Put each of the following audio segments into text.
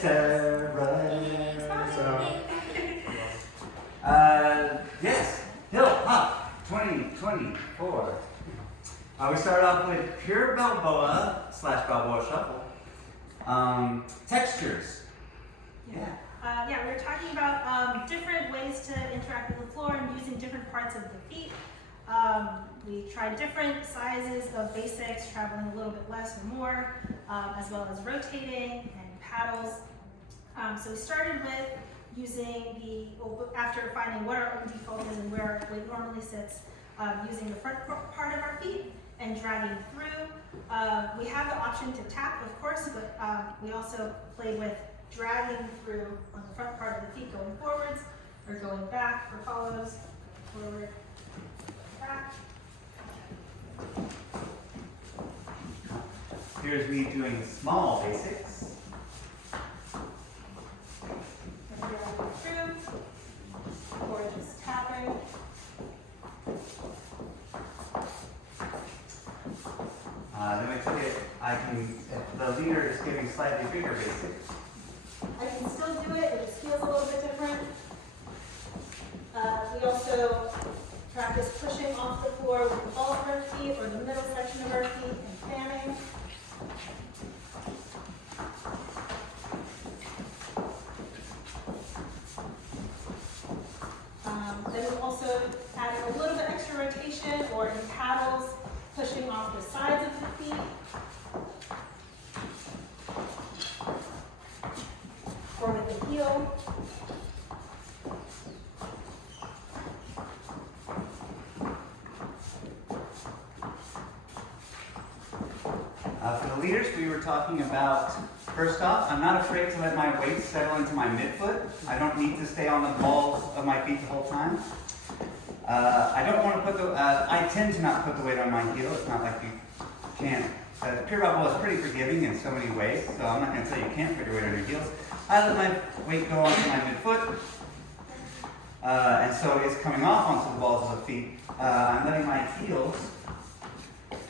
Sarah. Yes, hill hop 2024. We start off with pure Balboa / Balboa shuffle. Textures. Yeah. Yeah, we were talking about different ways to interact with the floor and using different parts of the feet. We tried different sizes of basics, traveling a little bit less or more, as well as rotating and paddles. So we started with using after finding what our own default is and where our weight normally sits, using the front part of our feet and dragging through. We have the option to tap, of course, but we also played with dragging through on the front part of the feet going forwards or going back for follows, forward, back. Here's me doing small basics. And dragging through, or just tapping. Then we took it, if the leader is giving slightly bigger basics. I can still do it, it just feels a little bit different. We also practice pushing off the floor with the balls of our feet or the middle section of our feet and fanning. Then we also added a little bit extra rotation or in paddles, pushing off the sides of the feet. Or with the heel. For the leaders, we were talking about, first off, I'm not afraid to let my weight settle into my midfoot. I don't need to stay on the balls of my feet the whole time. I don't want to put I tend to not put the weight on my heel. It's not like you can't. Pure Balboa is pretty forgiving in so many ways, so I'm not going to say you can't put your weight on your heels. I let my weight go onto my midfoot, and so it's coming off onto the balls of the feet. I'm letting my heels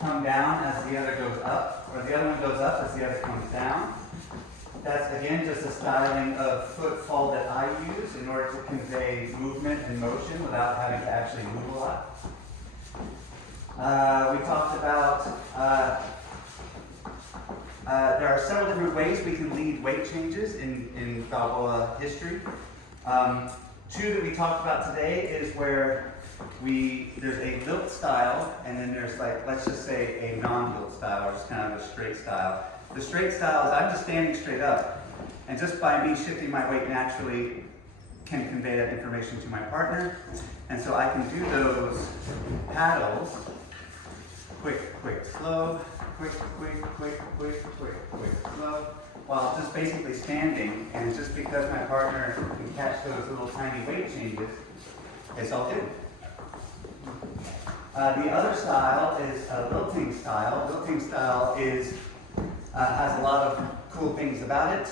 come down as the other goes up, or the other one goes up as the other comes down. That's, again, just a styling of footfall that I use in order to convey movement and motion without having to actually move a lot. We talked about there are several different ways we can lead weight changes in Balboa history. Two that we talked about today is where there's a lilt style, and then there's, like, let's just say a non-lilt style, or just kind of a straight style. The straight style is I'm just standing straight up, and just by me shifting my weight naturally can convey that information to my partner. And so I can do those paddles, quick, quick, slow, quick, quick, quick, quick, quick, quick, slow, while just basically standing. And just because my partner can catch those little tiny weight changes, it's all good. The other style is a lilting style. Lilting style has a lot of cool things about it.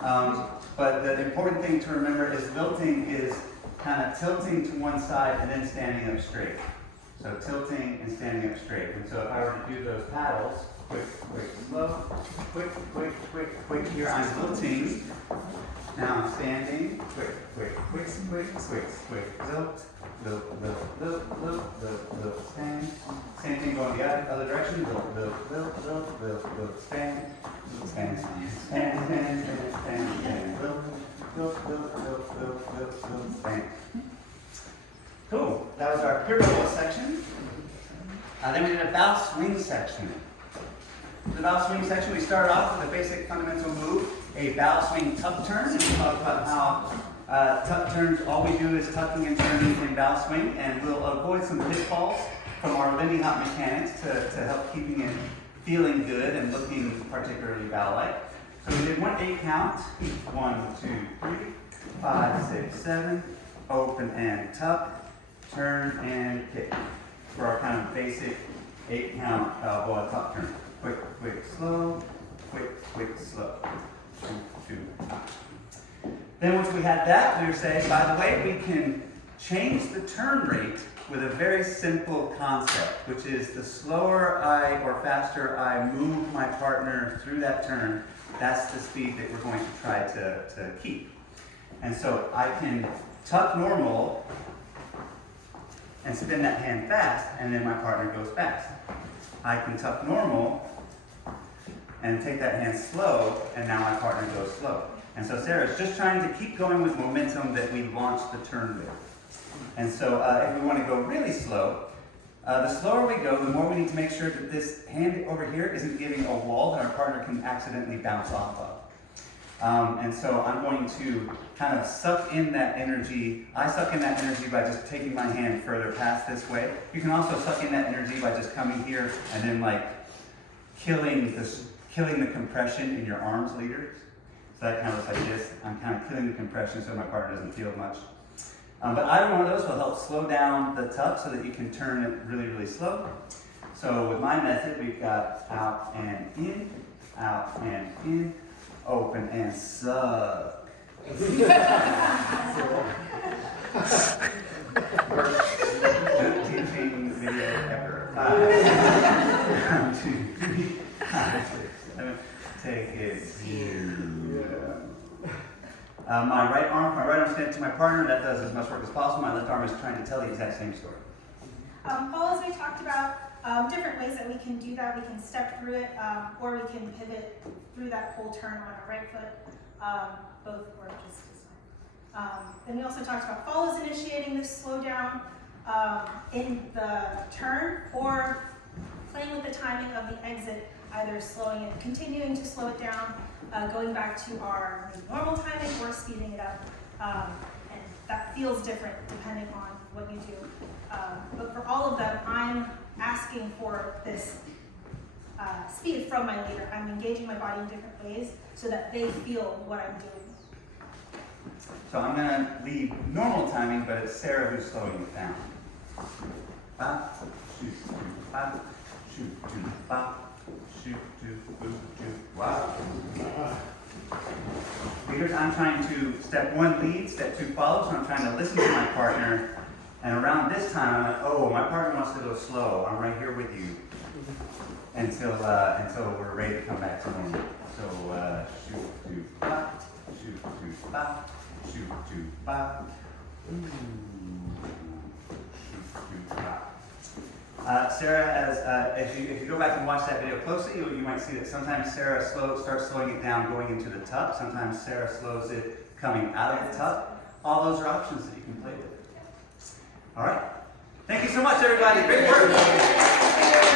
But the important thing to remember is lilting is kind of tilting to one side and then standing up straight. So tilting and standing up straight. And so if I were to do those paddles, quick, quick, slow, quick, quick, quick, quick, here I'm lilting. Now I'm standing, quick, quick, quick, quick, quick, quick, lilt, lilt, lilt, lilt, lilt, lilt, lilt, stand. Same thing going the other direction, lilt, lilt, lilt, lilt, lilt, lilt, stand, stand, stand, stand, stand, stand, stand, lilt, lilt, lilt, lilt, lilt, lilt, lilt, stand. Cool, that was our pure Balboa section. Then we did a bow swing section. The bow swing section, we started off with a basic fundamental move, a bow swing tuck turn. And we talked about how tuck turns, all we do is tucking and turning in bow swing, and we'll avoid some pitfalls from our Lindy Hop mechanics to help keeping it feeling good and looking particularly bow-like. So we did 1 8 count, 1, 2, 3, 5, 6, 7, open and tuck, turn and kick. For our kind of basic 8 count Balboa tuck turn. Quick, quick, slow, quick, quick, slow. 2, 2. Then once we had that, we were saying, by the way, we can change the turn rate with a very simple concept, which is the slower or faster I move my partner through that turn, that's the speed that we're going to try to keep. And so I can tuck normal and spin that hand fast, and then my partner goes fast. I can tuck normal and take that hand slow, and now my partner goes slow. And so Sarah's just trying to keep going with momentum that we launched the turn with. And so if we want to go really slow, the slower we go, the more we need to make sure that this hand over here isn't giving a wall that our partner can accidentally bounce off of. And so I'm going to kind of suck in that energy. I suck in that energy by just taking my hand further past this way. You can also suck in that energy by just coming here and then like killing the compression in your arms leaders. So that kind of looks like this. I'm kind of killing the compression so my partner doesn't feel much. But either one of those will help slow down the tuck so that you can turn it really, really slow. So with my method, we've got out and in, open and suck. Worst teaching video ever. 5, 2, 3, 5, 6, 7. Take it. My right arm stands to my partner. That does as much work as possible. My left arm is trying to tell the exact same story. Follows, we talked about different ways that we can do that. We can step through it, or we can pivot through that whole turn on our right foot. Both work just as fine. Then we also talked about follows initiating this slowdown in the turn, or playing with the timing of the exit, either slowing it, continuing to slow it down, going back to our normal timing, or speeding it up. And that feels different depending on what you do. But for all of them, I'm asking for this speed from my leader. I'm engaging my body in different ways so that they feel what I'm doing. So I'm going to leave normal timing, but it's Sarah who's slowing it down. Ba, shoot, shoot, ba, shoot, shoot, ba, shoot, shoot, boo, shoot, wow. Leaders, I'm trying to step 1 lead, step 2 follow, so I'm trying to listen to my partner. And around this time, I'm like, oh, my partner wants to go slow. I'm right here with you until we're ready to come back to normal. So shoot, shoot, ba, shoot, shoot, ba, shoot, shoot, ba. Ooh, shoot, shoot, ba. Sarah, if you go back and watch that video closely, you might see that sometimes Sarah starts slowing it down going into the tuck. Sometimes Sarah slows it coming out of the tuck. All those are options that you can play with. All right. Thank you so much, everybody. Great work.